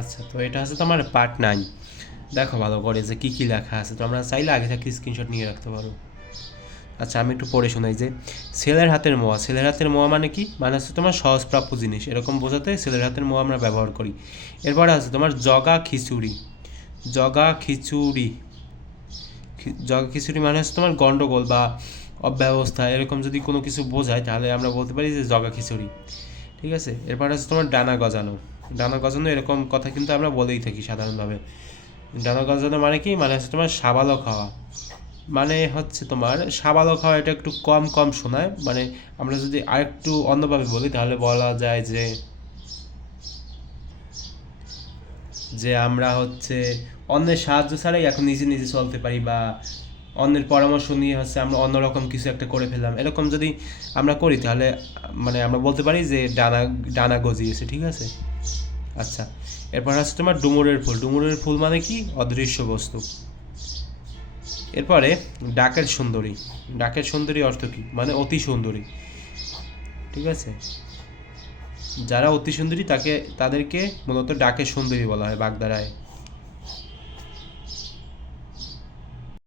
আচ্ছা, তো এটা হচ্ছে তোমার পার্ট 9। দেখো ভালো করে যে কী কী লেখা আছে, তো আমরা চাইলে আগে থেকে স্ক্রিনশট নিয়ে রাখতে পারো। আচ্ছা, আমি একটু পড়ে শোনাই যে ছেলের হাতের মোয়া। ছেলের হাতের মোয়া মানে কি? মানে হচ্ছে তোমার সহজপ্রাপ্য জিনিস, এরকম বোঝাতে ছেলের হাতের মোয়া আমরা ব্যবহার করি। এরপরে আছে তোমার জগা খিচুড়ি। জগা খিচুড়ি, জগা খিচুড়ি মানে হচ্ছে তোমার গন্ডগোল বা অব্যবস্থা, এরকম যদি কোনো কিছু বোঝায় তাহলে আমরা বলতে পারি যে জগা খিচুড়ি। ঠিক আছে, এরপর হচ্ছে তোমার ডানা গজানো। ডানা গজানো এরকম কথা কিন্তু আমরা বলেই থাকি সাধারণভাবে। ডানা গজানো মানে কি? মানে হচ্ছে তোমার সাবালক হওয়া। মানে হচ্ছে তোমার সাবালক হওয়া, এটা একটু কম কম শোনায়। মানে আমরা যদি আরেকটু অন্যভাবে বলি তাহলে বলা যায় যে যে আমরা হচ্ছে অন্যের সাহায্য ছাড়াই এখন নিজে নিজে চলতে পারি, বা অন্যের পরামর্শ নিয়ে হচ্ছে আমরা অন্যরকম কিছু একটা করে ফেললাম, এরকম যদি আমরা করি তাহলে মানে আমরা বলতে পারি যে ডানা ডানা গজিয়েছে। ঠিক আছে। আচ্ছা, এরপর আছে তোমার ডুমুরের ফুল। ডুমুরের ফুল মানে কি? অদৃশ্য বস্তু। এরপরে ডাকের সুন্দরী। ডাকের সুন্দরী অর্থ কী? মানে অতি সুন্দরী। ঠিক আছে, যারা অতি সুন্দরী তাদেরকে মূলত ডাকের সুন্দরী বলা হয় বাগধারায়।